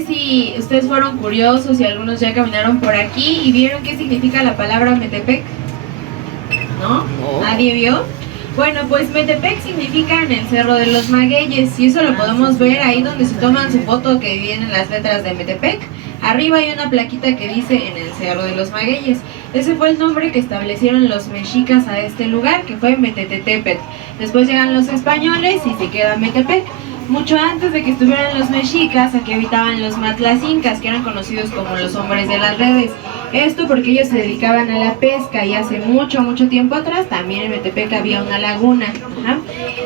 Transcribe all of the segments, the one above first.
sé si ustedes fueron curiosos y algunos ya caminaron por aquí y vieron qué significa la palabra Metepec. ¿No? ¿Nadie vio? Bueno, pues Metepec significa en el Cerro de los Magueyes, y eso lo podemos ver ahí donde se toman su foto, que vienen las letras de Metepec. Arriba hay una plaquita que dice en el Cerro de los Magueyes. Ese fue el nombre que establecieron los mexicas a este lugar, que fue Metetetepetl. Después llegan los españoles y se queda Metepec. Mucho antes de que estuvieran los mexicas, aquí habitaban los matlacincas, que eran conocidos como los hombres de las redes. Esto porque ellos se dedicaban a la pesca, y hace mucho tiempo atrás también en Metepec había una laguna. Ajá.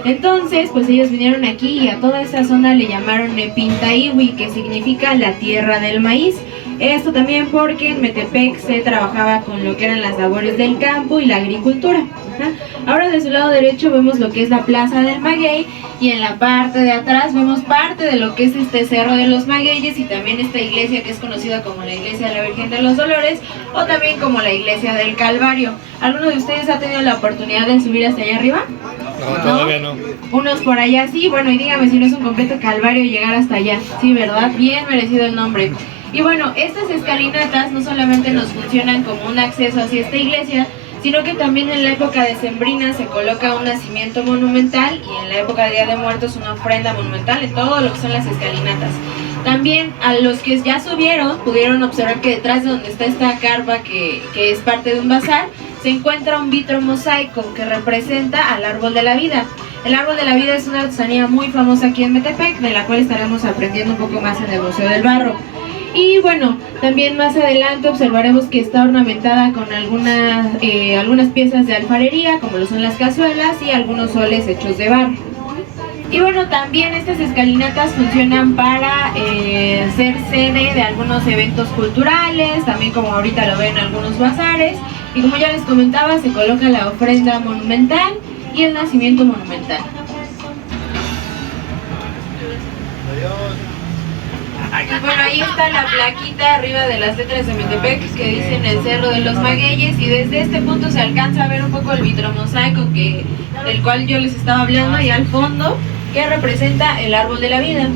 Entonces, pues ellos vinieron aquí y a toda esa zona le llamaron Nepintaihui, que significa la tierra del maíz. Esto también porque en Metepec se trabajaba con lo que eran las labores del campo y la agricultura. Ajá. Ahora de su lado derecho vemos lo que es la Plaza del Maguey, y en la parte de atrás vemos parte de lo que es este Cerro de los Magueyes, y también esta iglesia que es conocida como la Iglesia de la Virgen de los Dolores, o también como la Iglesia del Calvario. ¿Alguno de ustedes ha tenido la oportunidad de subir hasta allá arriba? No, todavía no. Unos por allá sí, bueno, y dígame si no es un completo calvario llegar hasta allá. Sí, ¿verdad? Bien merecido el nombre. Y bueno, estas escalinatas no solamente nos funcionan como un acceso hacia esta iglesia, sino que también en la época decembrina se coloca un nacimiento monumental, y en la época de Día de Muertos una ofrenda monumental en todo lo que son las escalinatas. También a los que ya subieron pudieron observar que detrás de donde está esta carpa, que es parte de un bazar, se encuentra un vitro mosaico que representa al árbol de la vida. El árbol de la vida es una artesanía muy famosa aquí en Metepec, de la cual estaremos aprendiendo un poco más en el Museo del Barro. Y bueno, también más adelante observaremos que está ornamentada con algunas piezas de alfarería, como lo son las cazuelas y algunos soles hechos de barro. Y bueno, también estas escalinatas funcionan para ser sede de algunos eventos culturales, también como ahorita lo ven algunos bazares, y como ya les comentaba, se coloca la ofrenda monumental y el nacimiento monumental. Y bueno, ahí está la plaquita arriba de las letras de Metepec que dicen el Cerro de los Magueyes, y desde este punto se alcanza a ver un poco el vitromosaico del cual yo les estaba hablando, y al fondo, que representa el árbol de la vida.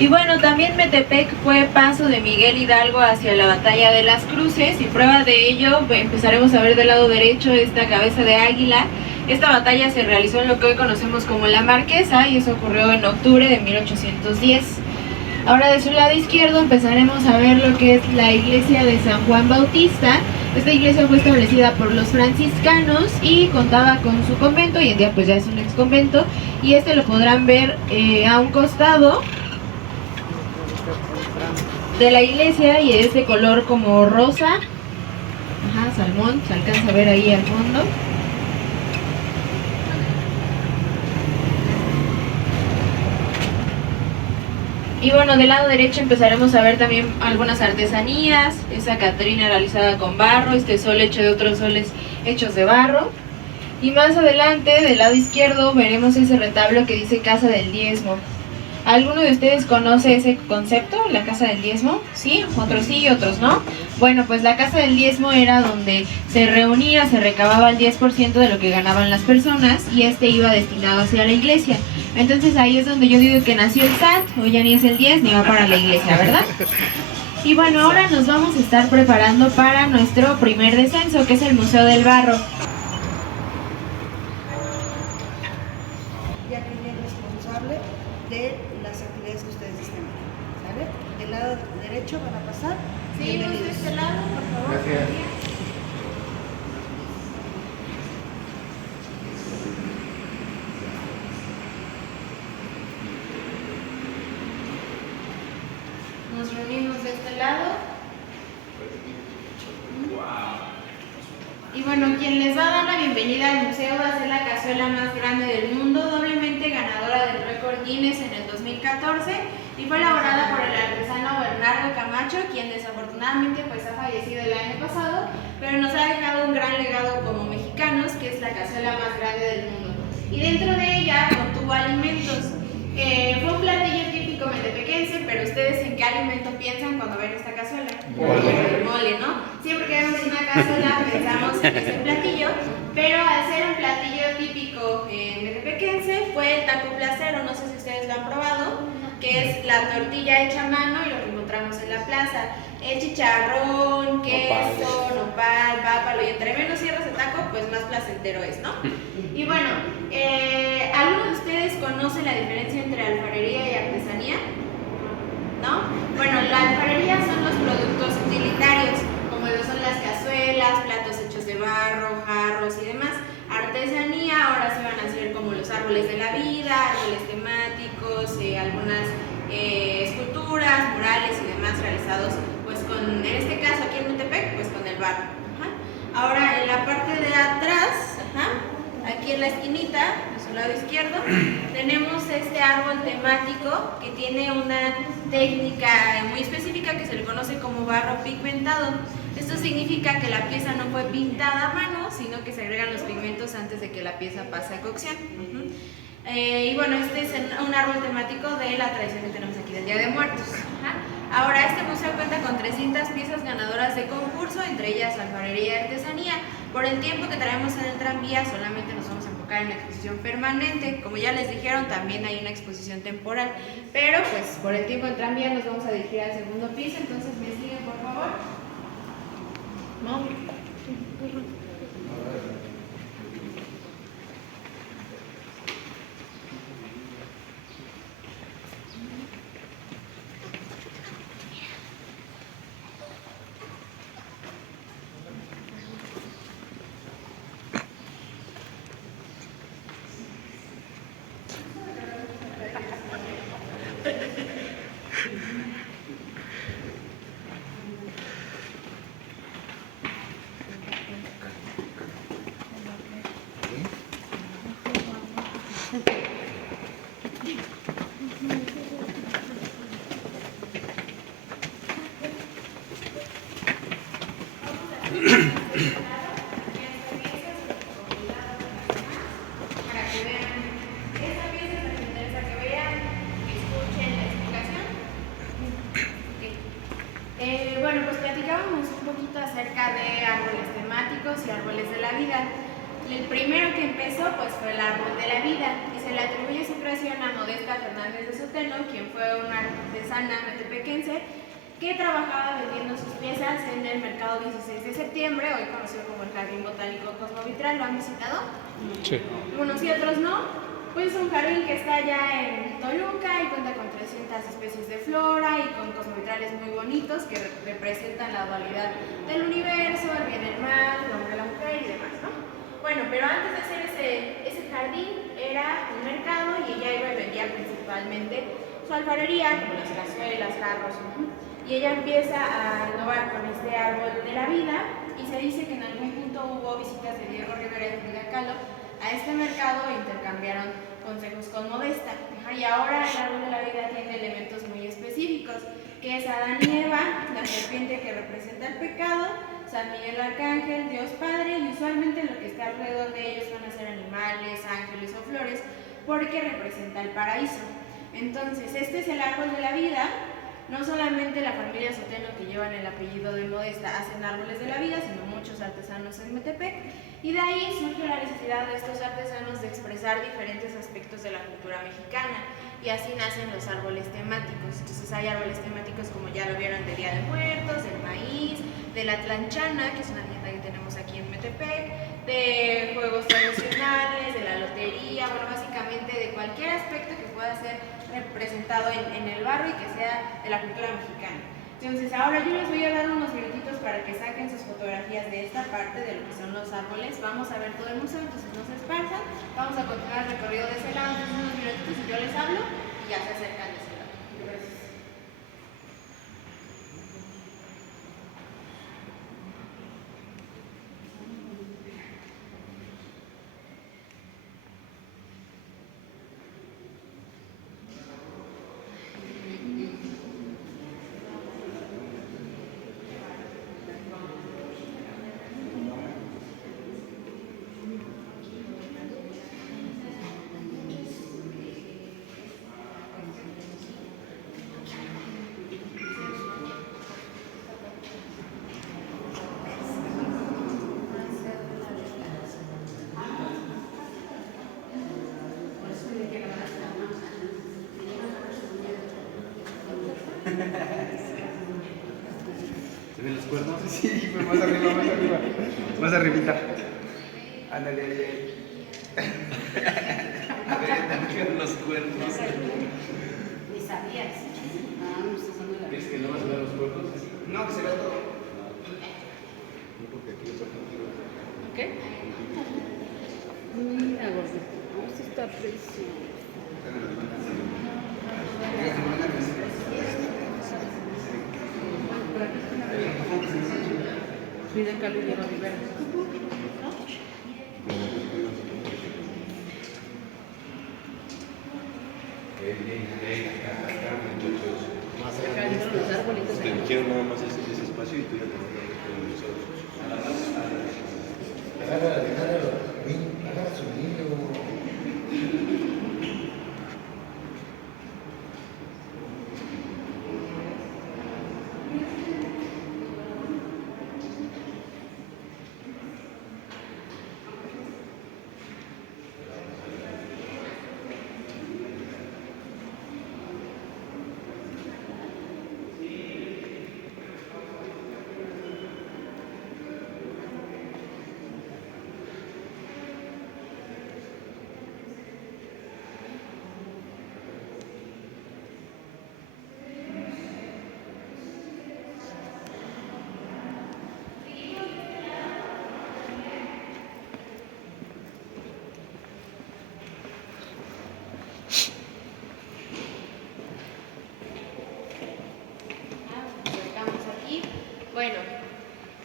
Y bueno, también Metepec fue paso de Miguel Hidalgo hacia la batalla de las Cruces, y prueba de ello empezaremos a ver del lado derecho esta cabeza de águila. Esta batalla se realizó en lo que hoy conocemos como la Marquesa, y eso ocurrió en octubre de 1810. Ahora de su lado izquierdo empezaremos a ver lo que es la iglesia de San Juan Bautista. Esta iglesia fue establecida por los franciscanos y contaba con su convento, y en día pues ya es un ex convento, y este lo podrán ver a un costado de la iglesia, y es de color como rosa, ajá, salmón, se alcanza a ver ahí al fondo. Y bueno, del lado derecho empezaremos a ver también algunas artesanías, esa Catrina realizada con barro, este sol hecho de otros soles hechos de barro. Y más adelante, del lado izquierdo, veremos ese retablo que dice Casa del Diezmo. ¿Alguno de ustedes conoce ese concepto, la Casa del Diezmo? ¿Sí? Otros sí y otros no. Bueno, pues la Casa del Diezmo era donde se reunía, se recababa el 10% de lo que ganaban las personas, y este iba destinado hacia la iglesia. Entonces ahí es donde yo digo que nació el SAT, o ya ni es el 10 ni va para la iglesia, ¿verdad? Y bueno, ahora nos vamos a estar preparando para nuestro primer descenso, que es el Museo del Barro. Ya que es responsable de las actividades que ustedes estén haciendo, ¿sale? Del lado derecho van a pasar. Seguimos de este lado, por favor. Gracias. Nos reunimos de este lado. Y bueno, quien les va a dar la bienvenida al museo va a ser la cazuela más grande del mundo, doblemente ganadora del récord Guinness en el 2014, y fue elaborada por el artesano Bernardo Camacho, quien desafortunadamente pues ha fallecido el año pasado, pero nos ha dejado un gran legado como mexicanos, que es la cazuela más grande del mundo. Y dentro de ella contuvo alimentos. Fue un platillo típico metepequense, pero ¿ustedes en qué alimento piensan cuando ven esta cazuela? Mole, ¿no? Siempre que vemos una cazuela pensamos en este platillo, pero al ser metepequense fue el taco placero, no sé si ustedes lo han probado, que es la tortilla hecha a mano y lo que encontramos en la plaza. El chicharrón, queso, nopal, pápalo, y entre menos cierras el taco, pues más placentero es, ¿no? Y bueno, ¿algunos de ustedes conocen la diferencia entre alfarería y artesanía? ¿No? Bueno, la alfarería son los productos utilitarios, como lo son las cazuelas, platos hechos de barro, jarros y demás. Artesanía ahora se van a hacer como los árboles de la vida, árboles temáticos, algunas esculturas, murales y demás realizados pues con, en este caso aquí en Metepec, pues con el barro. Ahora en la parte de atrás, aquí en la esquinita, de su lado izquierdo, tenemos este árbol temático que tiene una técnica muy específica que se le conoce como barro pigmentado. Esto significa que la pieza no fue pintada a mano, sino que se agregan los pigmentos antes de que la pieza pase a cocción. Y bueno, este es un árbol temático de la tradición que tenemos aquí del Día de Muertos. Ahora, este museo cuenta con 300 piezas ganadoras de concurso, entre ellas alfarería y artesanía. Por el tiempo que traemos en el tranvía, solamente nos vamos a enfocar en la exposición permanente. Como ya les dijeron, también hay una exposición temporal. Pero, pues, por el tiempo del tranvía nos vamos a dirigir al segundo piso, entonces me siguen, por favor. ¿No? Bueno, pues platicábamos un poquito acerca de árboles temáticos y árboles de la vida. El primero que empezó pues fue el árbol de la vida y se le atribuye su creación a Modesta Fernández de Sotelo, quien fue una artesana metepequense que trabajaba vendiendo sus piezas en el mercado 16 de septiembre, hoy conocido como el Jardín Botánico Cosmovitral. ¿Lo han visitado? Sí. Unos y otros no. Pues es un jardín que está allá en Toluca y cuenta con 300 especies de flora y con cosmovitrales muy bonitos que representan la dualidad del universo, el bien y el mal, el hombre y la mujer y demás, ¿no? Bueno, pero antes de hacer ese jardín era un mercado y ella iba y vendía principalmente su alfarería, como las cazuelas, jarros, y ella empieza a innovar con este árbol de la vida y se dice que en algún punto hubo visitas de Diego Rivera y Frida Kahlo a este mercado e intercambiaron consejos con Modesta. Y ahora el árbol de la vida tiene elementos muy específicos, que es Adán y Eva, la serpiente que representa el pecado, San Miguel Arcángel, Dios Padre, y usualmente lo que está alrededor de ellos van a ser animales, ángeles o flores, porque representa el paraíso. Entonces, este es el árbol de la vida. No solamente la familia Sotelo, que llevan el apellido de Modesta, hacen árboles de la vida, sino muchos artesanos en Metepec, y de ahí surge la necesidad de estos artesanos de expresar diferentes aspectos de la cultura mexicana, y así nacen los árboles temáticos. Entonces hay árboles temáticos, como ya lo vieron, de Día de Muertos, del maíz, de la tlanchana, que es una tienda que tenemos aquí en Metepec, de juegos tradicionales, de la lotería, bueno, básicamente de cualquier aspecto que pueda ser representado en el barro y que sea de la cultura mexicana. Entonces ahora yo les voy a dar unos minutitos para que saquen sus fotografías de esta parte de lo que son los árboles. Vamos a ver todo el museo, entonces no se esparzan. Vamos a continuar el recorrido de ese lado, entonces unos minutitos y yo les hablo y ya se acercan de ese lado. Gracias. ¿Se ven los cuernos? Sí, pues más arriba, más arriba. Más arribita. Ándale, ahí. A ver, también los cuernos. Ni sabías. Ah, no estás dando la. ¿Quieres que no vas a ver los cuernos? No, que se vea todo. No, porque aquí lo ponen. ¿Qué? Mira, gordito. Esto está precioso. Frida Kahlo y Diego Rivera. Acá dentro los arbolitos. Te dijeron nada más ese espacio y tú ya te vas a dar con Agarra su niño. Bueno,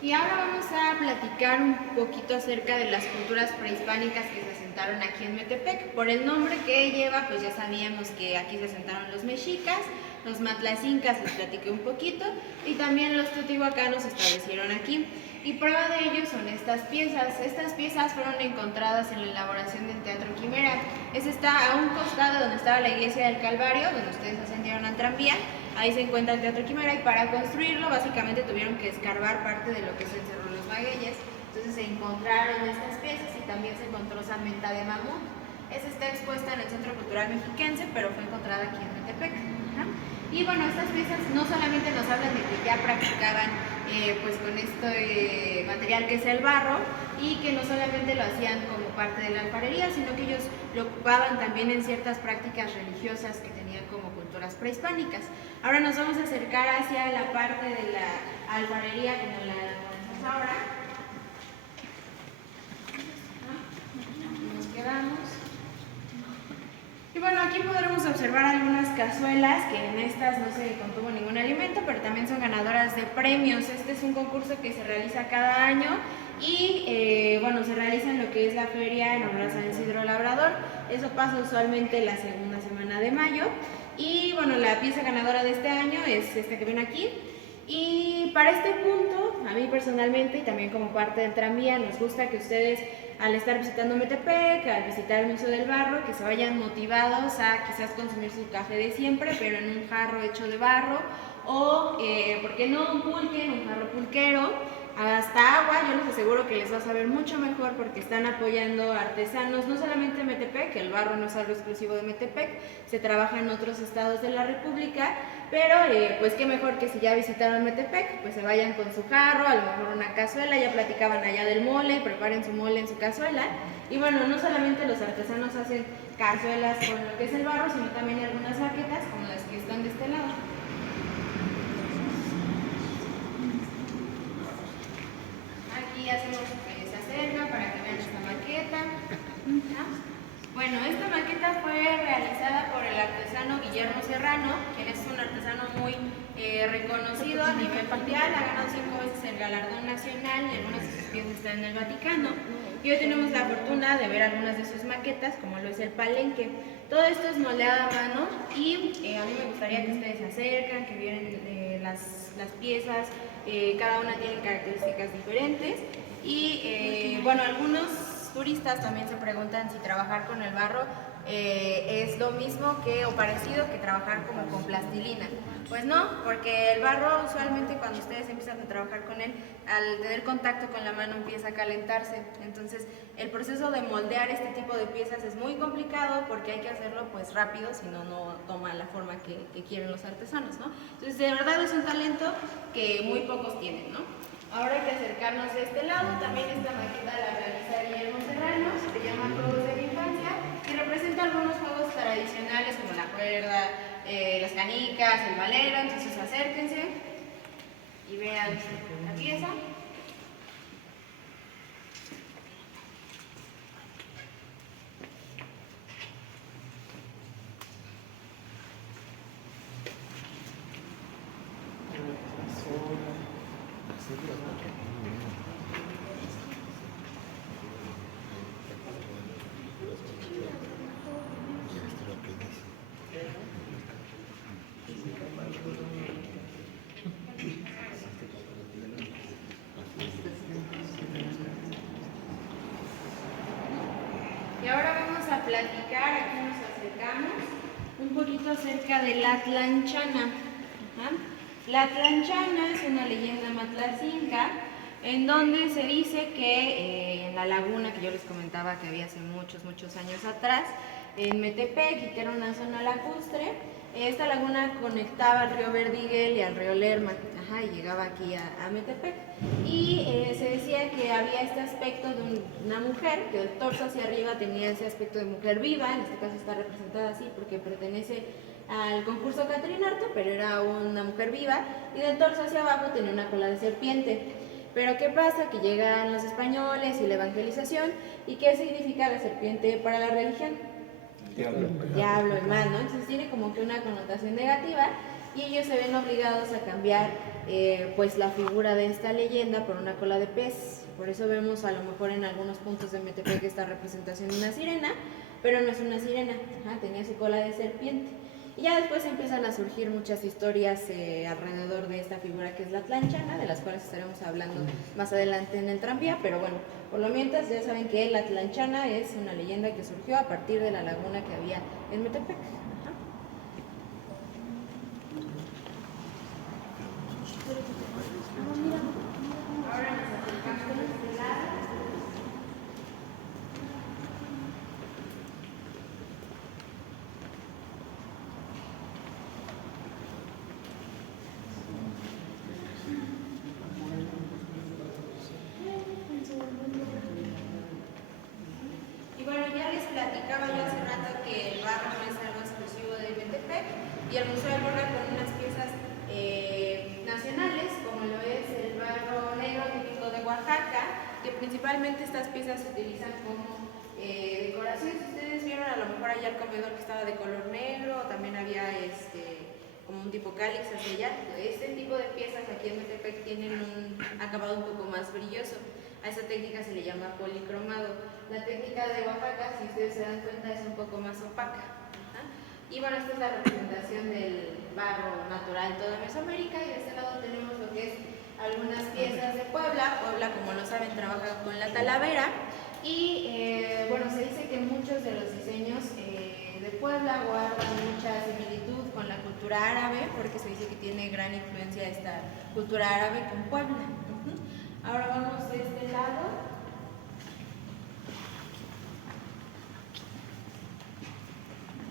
y ahora vamos a platicar un poquito acerca de las culturas prehispánicas que se asentaron aquí en Metepec. Por el nombre que lleva, pues ya sabíamos que aquí se asentaron los mexicas, los matlacincas, les platiqué un poquito, y también los teotihuacanos se establecieron aquí. Y prueba de ello son estas piezas. Estas piezas fueron encontradas en la elaboración del Teatro Quimera. Ese está a un costado donde estaba la iglesia del Calvario, donde ustedes ascendieron al tranvía. Ahí se encuentra el Teatro Quimera y para construirlo básicamente tuvieron que escarbar parte de lo que es el Cerro de los Magueyes. Entonces se encontraron estas piezas y también se encontró samenta de mamut. Esa está expuesta en el Centro Cultural Mexiquense, pero fue encontrada aquí en Metepec. Y bueno, estas piezas no solamente nos hablan de que ya practicaban pues con este material que es el barro, y que no solamente lo hacían como parte de la alfarería, sino que ellos lo ocupaban también en ciertas prácticas religiosas que tenían como culturas prehispánicas. Ahora nos vamos a acercar hacia la parte de la alfarería como la conocemos ahora. Nos quedamos. Y bueno, aquí podremos observar algunas cazuelas que en estas no se contuvo ningún alimento, pero también son ganadoras de premios. Este es un concurso que se realiza cada año y bueno, se realiza en lo que es la feria en honor a San Isidro Labrador. Eso pasa usualmente la segunda semana de mayo. Y bueno, la pieza ganadora de este año es esta que ven aquí. Y para este punto, a mí personalmente y también como parte del tranvía, nos gusta que ustedes al estar visitando Metepec, al visitar el Museo del Barro, que se vayan motivados a quizás consumir su café de siempre, pero en un jarro hecho de barro, o, ¿por qué no un pulque, en un jarro pulquero? Hasta agua, yo les aseguro que les va a saber mucho mejor porque están apoyando artesanos, no solamente en Metepec, el barro no es algo exclusivo de Metepec, se trabaja en otros estados de la República, pero pues qué mejor que si ya visitaron Metepec, pues se vayan con su jarro, a lo mejor una cazuela, ya platicaban allá del mole, preparen su mole en su cazuela. Y bueno, no solamente los artesanos hacen cazuelas con lo que es el barro, sino también algunas maquetas como las que están de este lado. Aquí hacemos que se acerca para que vean esta maqueta. Bueno, esta maqueta fue realizada por el artesano Guillermo Serrano, quien es un artesano muy reconocido a nivel mundial, ha ganado 5 veces el galardón nacional y algunas de sus piezas están en el Vaticano. Y hoy tenemos la fortuna de ver algunas de sus maquetas, como lo es el palenque. Todo esto es moldeado a mano y a mí me gustaría que ustedes se acercan, que vieran las piezas, cada una tiene características diferentes. Y bueno, algunos turistas también se preguntan si trabajar con el barro es lo mismo que o parecido que trabajar como con plastilina. Pues no, porque el barro usualmente cuando ustedes empiezan a trabajar con él, al tener contacto con la mano empieza a calentarse. Entonces el proceso de moldear este tipo de piezas es muy complicado porque hay que hacerlo pues rápido, si no, no toma la forma que quieren los artesanos, ¿no? Entonces de verdad es un talento que muy pocos tienen, ¿no? Ahora hay que acercarnos de este lado. También esta maqueta la realiza Guillermo Serrano, se llama Juegos de la Infancia y representa algunos juegos tradicionales como la cuerda, las canicas, el valero. Entonces acérquense y vean la pieza. Y ahora vamos a platicar, aquí nos acercamos, un poquito acerca de la Atlanchana. La Atlanchana es una leyenda matlacinca en donde se dice que en la laguna que yo les comentaba que había hace muchos años atrás, en Metepec, y que era una zona lacustre, esta laguna conectaba al río Verdiguel y al río Lerma, y llegaba aquí a Metepec. Y se decía que había este aspecto de una mujer, que el torso hacia arriba tenía ese aspecto de mujer viva, en este caso está representada así porque pertenece al concurso Catrinarte, pero era una mujer viva, y del torso hacia abajo tenía una cola de serpiente. Pero ¿qué pasa? Que llegan los españoles y la evangelización, ¿y qué significa la serpiente para la religión? Diablo y mal, ¿no? Entonces tiene como que una connotación negativa y ellos se ven obligados a cambiar pues la figura de esta leyenda por una cola de pez. Por eso vemos a lo mejor en algunos puntos de Metepec esta representación de una sirena, pero no es una sirena, tenía su cola de serpiente. Y ya después empiezan a surgir muchas historias alrededor de esta figura que es la Atlanchana, de las cuales estaremos hablando más adelante en el tranvía, pero bueno, por lo mientras ya saben que la Atlanchana es una leyenda que surgió a partir de la laguna que había en Metepec. Ahora nos acercamos de este lado. Y bueno, ya les platicaba yo hace rato que el barro no es algo exclusivo de Metepec y el museo aborda con unas piezas nacionales, como lo es el barro negro típico de Oaxaca, que principalmente estas piezas se utilizan como decoración. Si ustedes vieron a lo mejor allá el comedor que estaba de color negro, también había como un tipo cáliz hacia allá. Este tipo de piezas aquí en Metepec tienen un acabado un poco más brilloso. A esa técnica se le llama policromado. La técnica de Oaxaca, si ustedes se dan cuenta, es un poco más opaca. Y bueno, esta es la representación del barro natural en toda Mesoamérica, y de este lado tenemos lo que es algunas piezas de Puebla. Puebla, como lo saben, trabaja con la talavera y bueno, se dice que muchos de los diseños de Puebla guardan mucha similitud con la cultura árabe, porque se dice que tiene gran influencia esta cultura árabe con Puebla. Ahora vamos de este lado.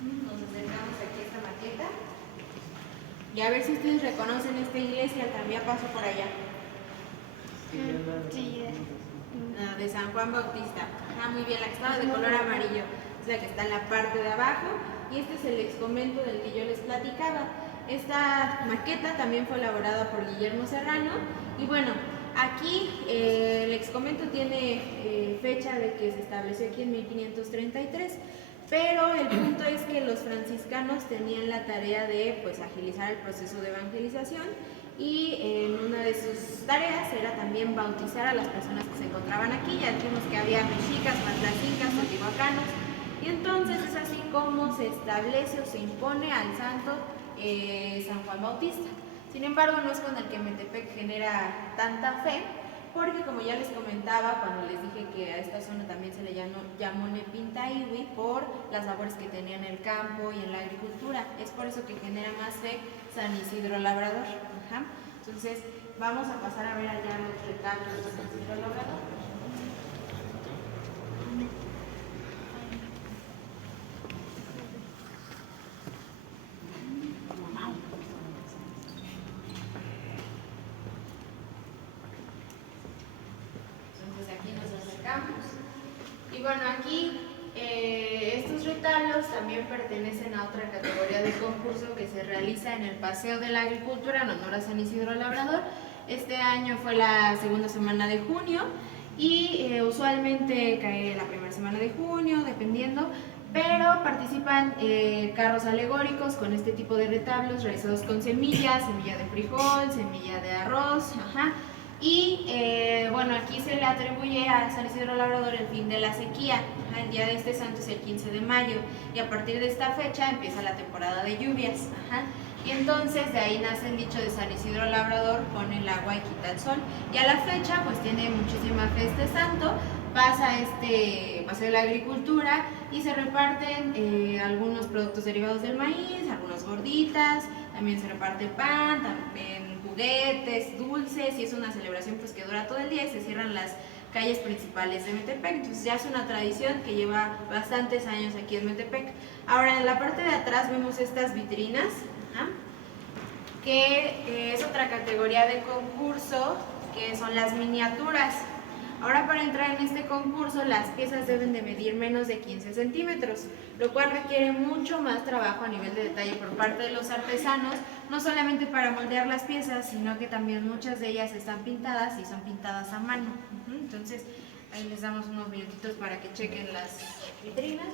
Nos acercamos aquí a esta maqueta y a ver si ustedes reconocen esta iglesia. También paso por allá. Sí, de San Juan Bautista. Muy bien, la que estaba de color amarillo es la que está en la parte de abajo, y este es el exconvento del que yo les platicaba. Esta maqueta también fue elaborada por Guillermo Serrano, y bueno, aquí el exconvento tiene fecha de que se estableció aquí en 1533. Pero el punto es que los franciscanos tenían la tarea de pues agilizar el proceso de evangelización, y en una de sus tareas era también bautizar a las personas que se encontraban aquí. Ya dijimos que había mexicas, matlacincas, teotihuacanos, y entonces es así como se establece o se impone al santo San Juan Bautista. Sin embargo, no es con el que Metepec genera tanta fe, porque como ya les comentaba cuando les dije que a esta zona también se le llamó Nepintahíhuatl por las labores que tenía en el campo y en la agricultura, es por eso que genera más fe San Isidro Labrador. Ajá. Entonces vamos a pasar a ver allá los retablos de San Isidro Labrador. Y bueno, aquí estos retablos también pertenecen a otra categoría de concurso que se realiza en el Paseo de la Agricultura en honor a San Isidro Labrador. Este año fue la segunda semana de junio y usualmente cae la primera semana de junio, dependiendo, pero participan carros alegóricos con este tipo de retablos realizados con semillas, semilla de frijol, semilla de arroz, ajá. Y bueno, aquí se le atribuye a San Isidro Labrador el fin de la sequía. El día de este santo es el 15 de mayo y a partir de esta fecha empieza la temporada de lluvias. Ajá. Y entonces de ahí nace el dicho de San Isidro Labrador, pone el agua y quita el sol. Y a la fecha pues tiene muchísima fe este santo, pasa este paseo de la agricultura y se reparten algunos productos derivados del maíz, algunas gorditas, también se reparte pan, también juguetes, dulces, y es una celebración pues que dura todo el día y se cierran las calles principales de Metepec. Entonces ya es una tradición que lleva bastantes años aquí en Metepec. Ahora en la parte de atrás vemos estas vitrinas, ¿ah? Que es otra categoría de concurso, que son las miniaturas. Ahora para entrar en este concurso las piezas deben de medir menos de 15 centímetros, lo cual requiere mucho más trabajo a nivel de detalle por parte de los artesanos, no solamente para moldear las piezas, sino que también muchas de ellas están pintadas y son pintadas a mano. Entonces ahí les damos unos minutitos para que chequen las vitrinas.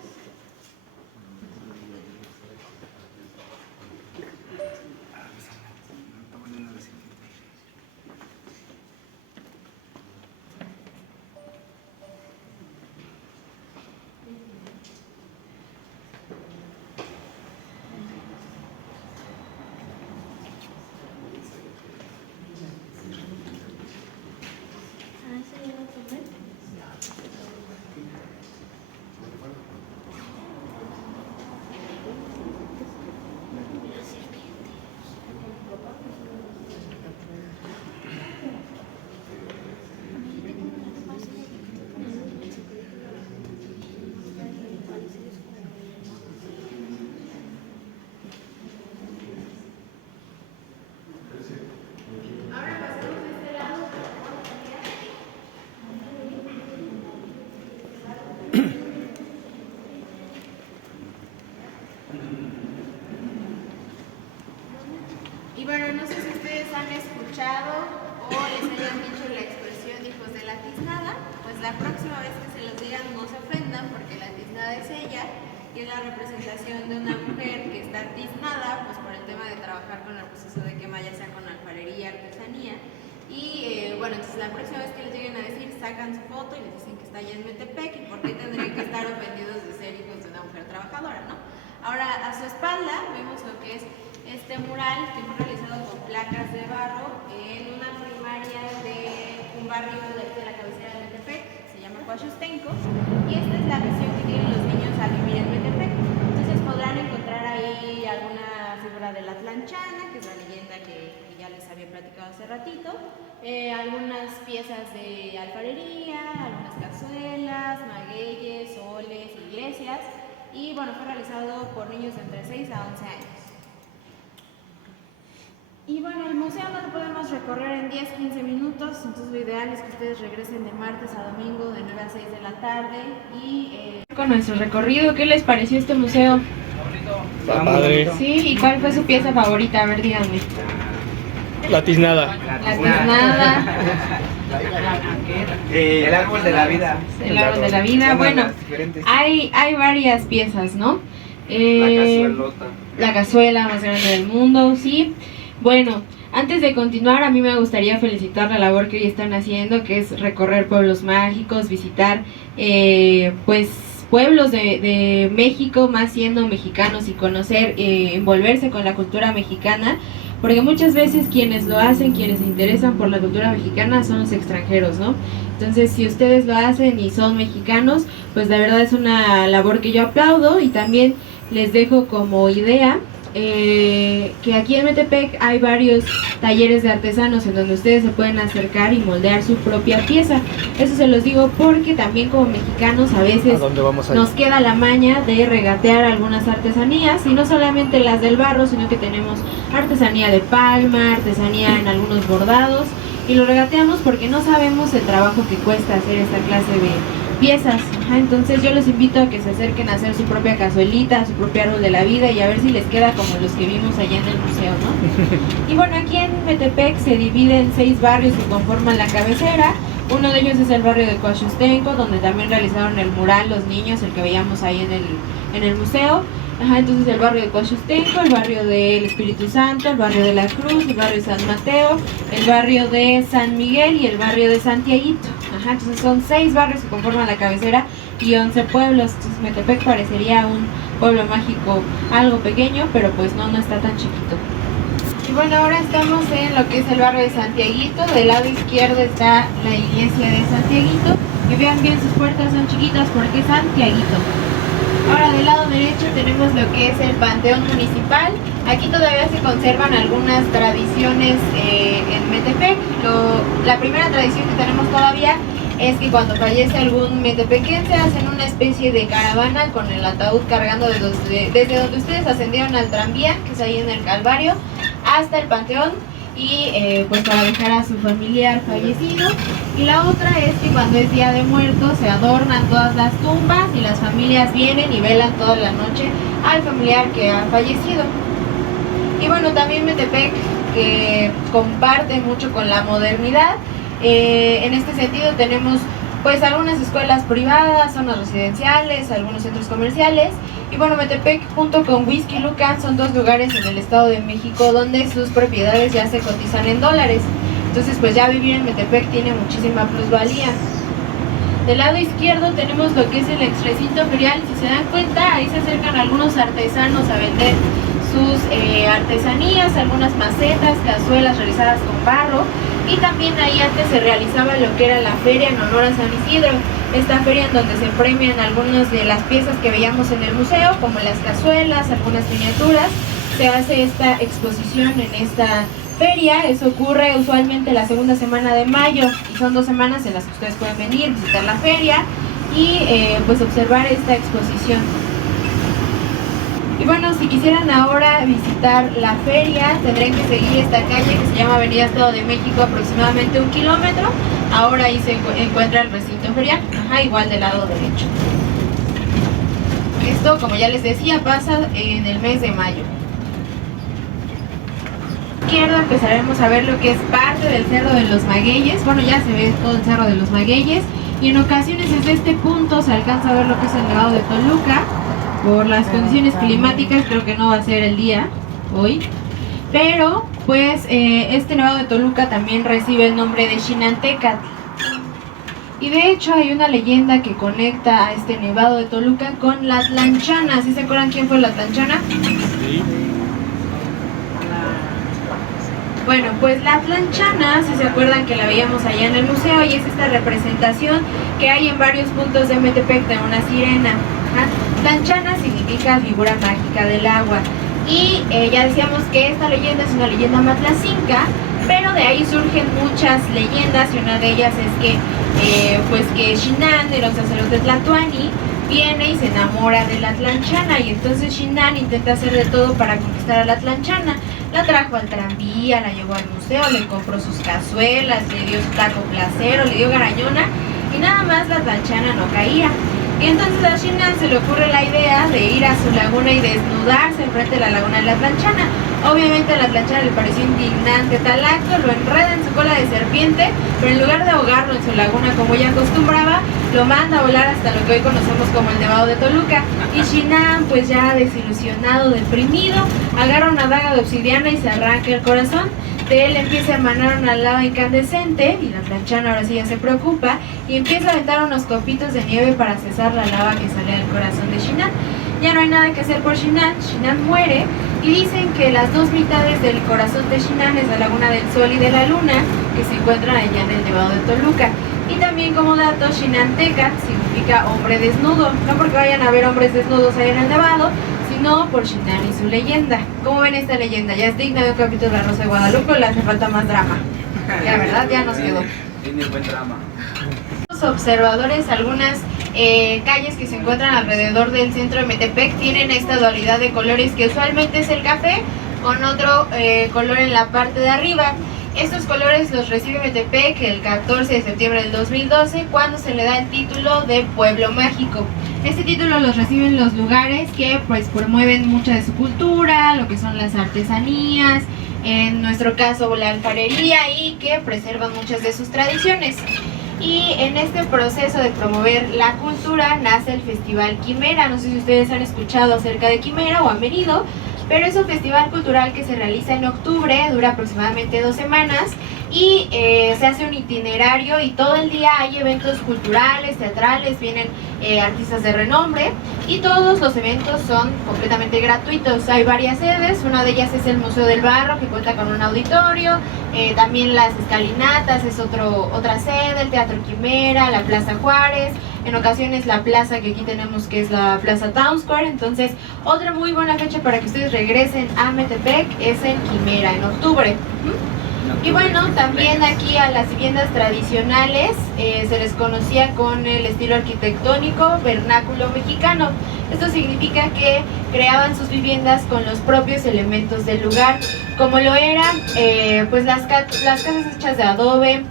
Y bueno, no sé si ustedes han escuchado o les hayan dicho la expresión hijos de la tiznada, pues la próxima vez que se los digan no se ofendan porque la tiznada es ella y es la representación de una mujer que está tiznada pues por el tema de trabajar con el proceso de quema, ya sea con alfarería, artesanía. Y bueno, entonces la próxima vez que les lleguen a decir, sacan su foto y les dicen que está allá en Metepec y por qué tendrían que estar ofendidos de ser hijos de una mujer trabajadora, ¿no? Ahora a su espalda vemos lo que es este mural que hemos realizado con placas de barro en una primaria de un barrio de la cabecera de Metepec, se llama Coachustenco, y esta es la visión que tienen los niños al vivir en Metepec. Entonces podrán encontrar ahí alguna figura de la Tlanchana, que es la leyenda que ya les había platicado hace ratito, algunas piezas de alfarería, algunas cazuelas, magueyes, soles, iglesias, y bueno, fue realizado por niños de entre 6 a 11 años. Y bueno, el museo no lo podemos recorrer en 10-15 minutos, entonces lo ideal es que ustedes regresen de martes a domingo de 9 a 6 de la tarde y con nuestro recorrido. ¿Qué les pareció este museo? Padre. Sí, ¿y cuál fue su pieza favorita? A ver, díganme. La tiznada. La tiznada. El árbol de la vida. El árbol de la vida. Bueno, hay varias piezas, ¿no? La cazuelota. La cazuela más grande del mundo, sí. Bueno, antes de continuar, a mí me gustaría felicitar la labor que hoy están haciendo, que es recorrer pueblos mágicos, visitar pues pueblos de México, más siendo mexicanos, y conocer, envolverse con la cultura mexicana, porque muchas veces quienes lo hacen, quienes se interesan por la cultura mexicana son los extranjeros, ¿no? Entonces, si ustedes lo hacen y son mexicanos, pues la verdad es una labor que yo aplaudo, y también les dejo como idea que aquí en Metepec hay varios talleres de artesanos en donde ustedes se pueden acercar y moldear su propia pieza. Eso se los digo porque también como mexicanos a veces nos queda la maña de regatear algunas artesanías, y no solamente las del barro, sino que tenemos artesanía de palma, artesanía en algunos bordados, y lo regateamos porque no sabemos el trabajo que cuesta hacer esta clase de piezas. Entonces yo los invito a que se acerquen a hacer su propia cazuelita, su propio árbol de la vida, y a ver si les queda como los que vimos allá en el museo, ¿no? Y bueno, aquí en Metepec se divide en 6 barrios que conforman la cabecera. Uno de ellos es el barrio de Coaxustenco, donde también realizaron el mural los niños, el que veíamos ahí en el museo. Entonces el barrio de Coaxustenco, el barrio del Espíritu Santo, el barrio de la Cruz, el barrio de San Mateo, el barrio de San Miguel y el barrio de Santiaguito. Entonces son 6 barrios que conforman la cabecera y 11 pueblos. Entonces Metepec parecería un pueblo mágico algo pequeño, pero pues no está tan chiquito. Y bueno, ahora estamos en lo que es el barrio de Santiaguito. Del lado izquierdo está la iglesia de Santiaguito, y vean bien, sus puertas son chiquitas porque es Santiaguito. Ahora del lado derecho tenemos lo que es el Panteón Municipal. Aquí todavía se conservan algunas tradiciones en Metepec. La primera tradición que tenemos todavía es que cuando fallece algún metepequense hacen una especie de caravana con el ataúd cargando desde donde ustedes ascendieron al tranvía, que es ahí en el Calvario, hasta el Panteón, y pues para dejar a su familiar fallecido. Y la otra es que cuando es Día de Muertos se adornan todas las tumbas y las familias vienen y velan toda la noche al familiar que ha fallecido. Y bueno, también Metepec, que comparte mucho con la modernidad. En este sentido tenemos pues algunas escuelas privadas, zonas residenciales, algunos centros comerciales. Y bueno, Metepec junto con Whisky Lucan son 2 lugares en el Estado de México donde sus propiedades ya se cotizan en dólares. Entonces pues ya vivir en Metepec tiene muchísima plusvalía. Del lado izquierdo tenemos lo que es el exrecinto ferial. Si se dan cuenta, ahí se acercan algunos artesanos a vender sus artesanías, algunas macetas, cazuelas realizadas con barro. Y también ahí antes se realizaba lo que era la feria en honor a San Isidro. Esta feria en donde se premian algunas de las piezas que veíamos en el museo, como las cazuelas, algunas miniaturas. Se hace esta exposición en esta feria. Eso ocurre usualmente la segunda semana de mayo, y son 2 semanas en las que ustedes pueden venir, visitar la feria y pues observar esta exposición. Y bueno, si quisieran ahora visitar la feria, tendrían que seguir esta calle que se llama Avenida Estado de México, aproximadamente 1 kilómetro. Ahora ahí se encuentra el recinto ferial, igual del lado derecho. Esto, como ya les decía, pasa en el mes de mayo. Izquierda empezaremos a ver lo que es parte del Cerro de los Magueyes. Bueno, ya se ve todo el Cerro de los Magueyes, y en ocasiones desde este punto se alcanza a ver lo que es el Nevado de Toluca. Por las condiciones climáticas creo que no va a ser el día hoy, pero pues este Nevado de Toluca también recibe el nombre de Xinantecatl. Y de hecho hay una leyenda que conecta a este Nevado de Toluca con la Tlanchana. ¿Sí se acuerdan quién fue la Tlanchana? Sí. Bueno, pues la Tlanchana, si se acuerdan que la veíamos allá en el museo, y es esta representación que hay en varios puntos de Metepec de una sirena. Tlanchana significa figura mágica del agua, y ya decíamos que esta leyenda es una leyenda matlacinca, pero de ahí surgen muchas leyendas, y una de ellas es que pues que Xinán, el sacerdote tlatoani, viene y se enamora de la Tlanchana, y entonces Xinán intenta hacer de todo para conquistar a la Tlanchana. La trajo al tranvía, la llevó al museo, le compró sus cazuelas, le dio su taco placero, le dio garañona, y nada más la Tlanchana no caía. Y entonces a Xinán se le ocurre la idea de ir a su laguna y desnudarse enfrente de la laguna de la Tlanchana. Obviamente a la Tlanchana le pareció indignante tal acto, lo enreda en su cola de serpiente, pero en lugar de ahogarlo en su laguna como ella acostumbraba, lo manda a volar hasta lo que hoy conocemos como el Nevado de Toluca. Y Xinán, pues ya desilusionado, deprimido, agarra una daga de obsidiana y se arranca el corazón. De él empieza a emanar una lava incandescente, y la Tlanchana ahora sí ya se preocupa y empieza a aventar unos copitos de nieve para cesar la lava que sale del corazón de Xinán. Ya no hay nada que hacer por Xinán. Xinán muere, y Y dicen que las dos mitades del corazón de Xinán es la laguna del Sol y de la Luna, que se encuentran allá en el Nevado de Toluca. Y también como dato, Xinanteca significa hombre desnudo, no porque vayan a ver hombres desnudos ahí en el Nevado, sino por Xinán y su leyenda. ¿Cómo ven esta leyenda? ¿Ya es digna de un capítulo de La Rosa de Guadalupe o le hace falta más drama? Ya, ¿verdad? Ya nos quedó. Tiene buen drama. Los observadores, algunas calles que se encuentran alrededor del centro de Metepec tienen esta dualidad de colores que usualmente es el café con otro color en la parte de arriba. Estos colores los recibe Metepec el 14 de septiembre del 2012 cuando se le da el título de Pueblo Mágico. Este título los reciben los lugares que pues promueven mucha de su cultura, lo que son las artesanías, en nuestro caso la alfarería, y que preservan muchas de sus tradiciones. Y en este proceso de promover la cultura nace el Festival Quimera. No sé si ustedes han escuchado acerca de Quimera o han venido, pero es un festival cultural que se realiza en octubre, dura aproximadamente 2 semanas y se hace un itinerario y todo el día hay eventos culturales, teatrales, vienen artistas de renombre y todos los eventos son completamente gratuitos. Hay varias sedes, una de ellas es el Museo del Barro que cuenta con un auditorio, también las escalinatas es otra sede, el Teatro Quimera, la Plaza Juárez, en ocasiones la plaza que aquí tenemos que es la Plaza Town Square. Entonces otra muy buena fecha para que ustedes regresen a Metepec es en Quimera, en octubre. Y bueno, también aquí a las viviendas tradicionales se les conocía con el estilo arquitectónico vernáculo mexicano. Esto significa que creaban sus viviendas con los propios elementos del lugar, como lo eran pues las casas hechas de adobe,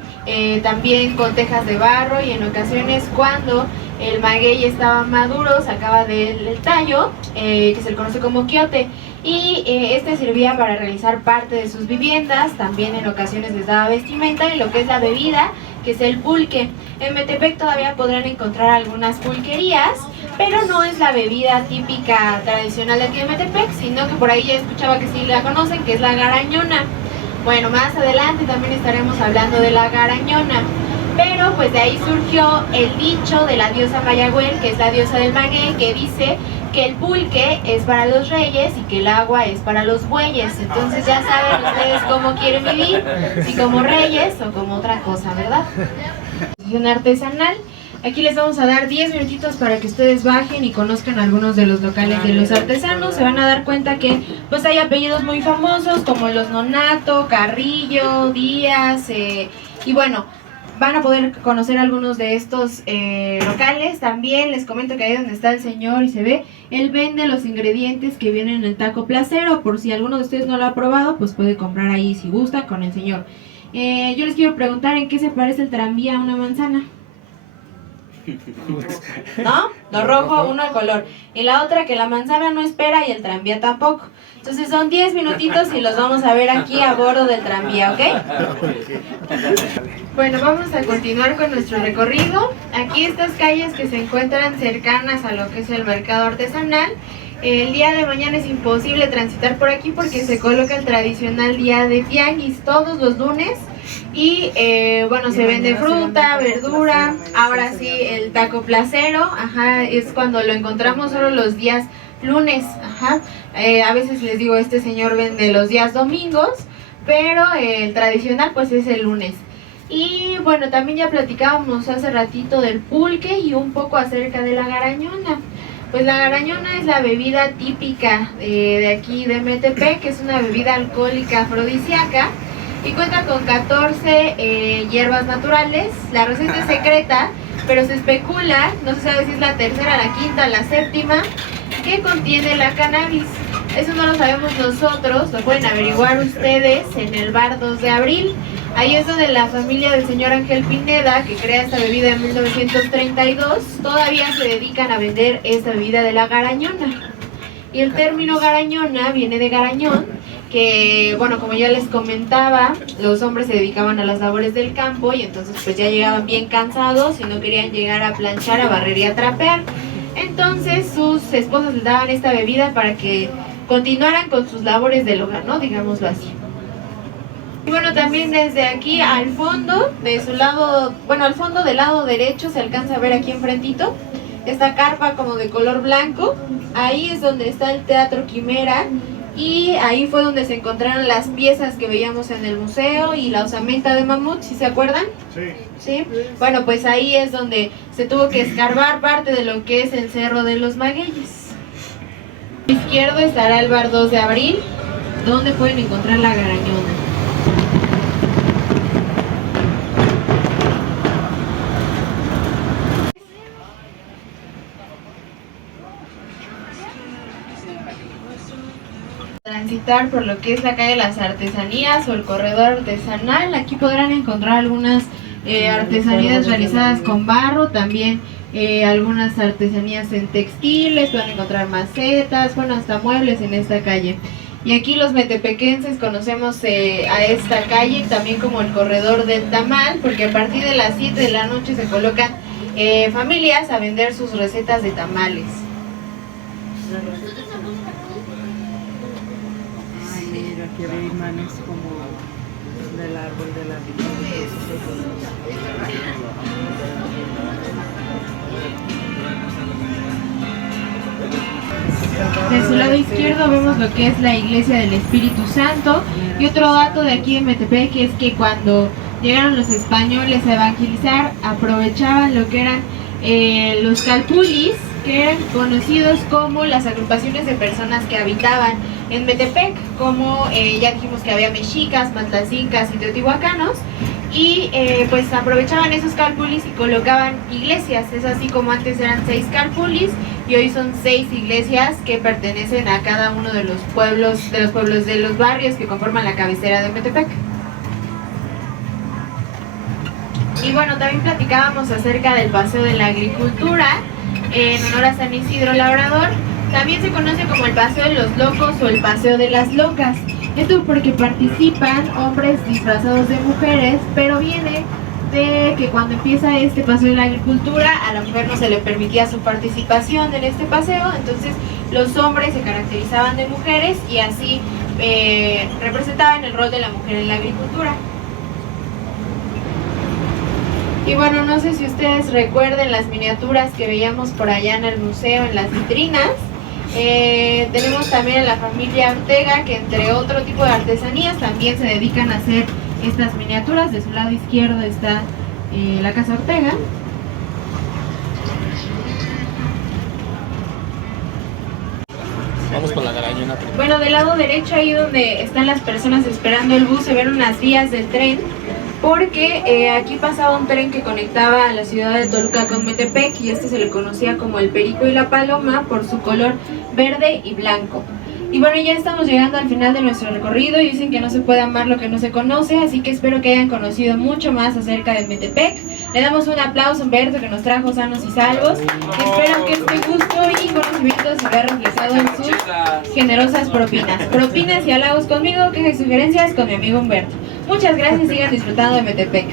también con tejas de barro, y en ocasiones cuando el maguey estaba maduro sacaba del tallo, que se le conoce como quiote, y este servía para realizar parte de sus viviendas. También en ocasiones les daba vestimenta y lo que es la bebida, que es el pulque. En Metepec todavía podrán encontrar algunas pulquerías, pero no es la bebida típica tradicional de aquí de Metepec, sino que por ahí ya escuchaba que sí la conocen, que es la garañona. Bueno, más adelante también estaremos hablando de la garañona, pero pues de ahí surgió el dicho de la diosa Mayagüel, que es la diosa del maguey, que dice que el pulque es para los reyes y que el agua es para los bueyes. Entonces ya saben ustedes cómo quieren vivir, si como reyes o como otra cosa, ¿verdad? Exposición artesanal. Aquí les vamos a dar 10 minutitos para que ustedes bajen y conozcan algunos de los locales de los artesanos. Se van a dar cuenta que pues hay apellidos muy famosos como los Nonato, Carrillo, Díaz, y bueno, van a poder conocer algunos de estos locales. También les comento que ahí donde está el señor y se ve, él vende los ingredientes que vienen en el taco placero. Por si alguno de ustedes no lo ha probado, pues puede comprar ahí si gusta con el señor. Yo les quiero preguntar en qué se parece el tranvía a una manzana. ¿No? Lo rojo, uno el color. Y la otra que la manzana no espera y el tranvía tampoco. Entonces son 10 minutitos y los vamos a ver aquí a bordo del tranvía, ¿ok? Bueno, vamos a continuar con nuestro recorrido. Aquí estas calles que se encuentran cercanas a lo que es el mercado artesanal. El día de mañana es imposible transitar por aquí porque se coloca el tradicional día de tianguis todos los lunes. Y bueno, se vende fruta, verdura. Ahora sí, el taco placero, ajá, es cuando lo encontramos solo los días lunes, ajá. A veces les digo, este señor vende los días domingos, pero el tradicional pues es el lunes. Y bueno, también ya platicábamos hace ratito del pulque y un poco acerca de la garañona. Pues la garañona es la bebida típica de aquí de Metepec, que es una bebida alcohólica afrodisíaca y cuenta con 14 hierbas naturales. La receta es secreta, pero se especula, no se sabe si es la tercera, la quinta, la séptima, que contiene la cannabis. Eso no lo sabemos nosotros, lo pueden averiguar ustedes en el bar 2 de abril. Ahí es donde la familia del señor Ángel Pineda, que crea esta bebida en 1932, todavía se dedican a vender esta bebida de la garañona. Y el término garañona viene de garañón, que bueno, como ya les comentaba, los hombres se dedicaban a las labores del campo y entonces pues ya llegaban bien cansados y no querían llegar a planchar, a barrer y a trapear. Entonces sus esposas les daban esta bebida para que continuaran con sus labores del hogar, ¿no? Digámoslo así. Y bueno, también desde aquí al fondo, de su lado, bueno, al fondo del lado derecho se alcanza a ver aquí enfrentito esta carpa como de color blanco. Ahí es donde está el Teatro Quimera, y ahí fue donde se encontraron las piezas que veíamos en el museo y la osamenta de mamut, ¿sí se acuerdan? Sí. ¿Sí? Bueno, pues ahí es donde se tuvo que escarbar parte de lo que es el Cerro de los Magueyes. A la izquierda estará el Bar 2 de Abril, donde pueden encontrar la Garañona. Transitar por lo que es la calle de las Artesanías o el corredor artesanal. Aquí podrán encontrar algunas artesanías realizadas con barro, también algunas artesanías en textiles, pueden encontrar macetas, bueno, hasta muebles en esta calle. Y aquí los metepequenses conocemos a esta calle también como el corredor del tamal, porque a partir de las 7 de la noche se colocan familias a vender sus recetas de tamales. Ay, mira, aquí había imanes como del árbol de la vida. De su lado izquierdo vemos lo que es la iglesia del Espíritu Santo. Y otro dato de aquí de Metepec es que cuando llegaron los españoles a evangelizar, aprovechaban lo que eran los calpulis, que eran conocidos como las agrupaciones de personas que habitaban en Metepec, como ya dijimos que había mexicas, matlacincas y teotihuacanos, y pues aprovechaban esos calpulis y colocaban iglesias. Es así como antes eran 6 calpulis y hoy son 6 iglesias que pertenecen a cada uno de los pueblos de los barrios que conforman la cabecera de Metepec. Y bueno, también platicábamos acerca del Paseo de la Agricultura en honor a San Isidro Labrador. También se conoce como el Paseo de los Locos o el Paseo de las Locas. Esto porque participan hombres disfrazados de mujeres, pero viene de que cuando empieza este Paseo de la Agricultura a la mujer no se le permitía su participación en este paseo, entonces los hombres se caracterizaban de mujeres y así representaban el rol de la mujer en la agricultura. Y bueno, no sé si ustedes recuerden las miniaturas que veíamos por allá en el museo, en las vitrinas. Tenemos también a la familia Ortega, que entre otro tipo de artesanías también se dedican a hacer estas miniaturas. De su lado izquierdo está la casa Ortega. Vamos con la Garañona primero. Bueno, del lado derecho, ahí donde están las personas esperando el bus, se ven unas vías del tren, porque aquí pasaba un tren que conectaba a la ciudad de Toluca con Metepec, y este se le conocía como el Perico y la Paloma por su color verde y blanco. Y bueno, ya estamos llegando al final de nuestro recorrido y dicen que no se puede amar lo que no se conoce, así que espero que hayan conocido mucho más acerca de Metepec. Le damos un aplauso a Humberto, que nos trajo sanos y salvos. Espero que este gusto y conocimiento se vea reflejado en sus generosas propinas. Propinas y halagos conmigo, quejas y sugerencias con mi amigo Humberto. Muchas gracias y sigan disfrutando de Metepec.